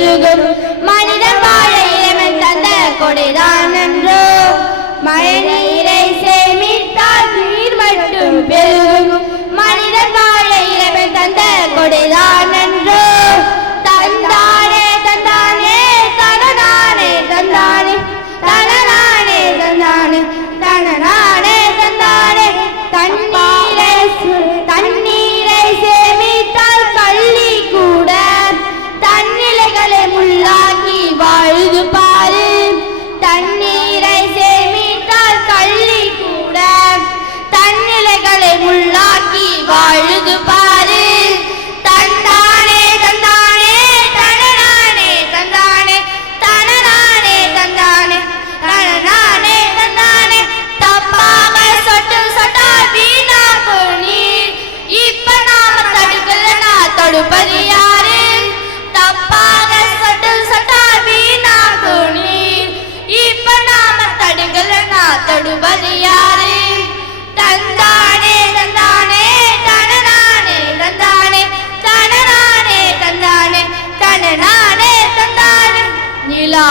ഒഴുകും മനിതൻ വാഴയിലെ തന്ന தடுப்பது யாரு தப்பாக சட்டு சட்டா வீணாகும் நீர். இப்ப நாம தடுக்கலன்னா தடுப்பது யாரு தந்தானே தந்தானே தனநானே தந்தானே தனநானே தந்தானே தனநானே தந்தானே. நிலா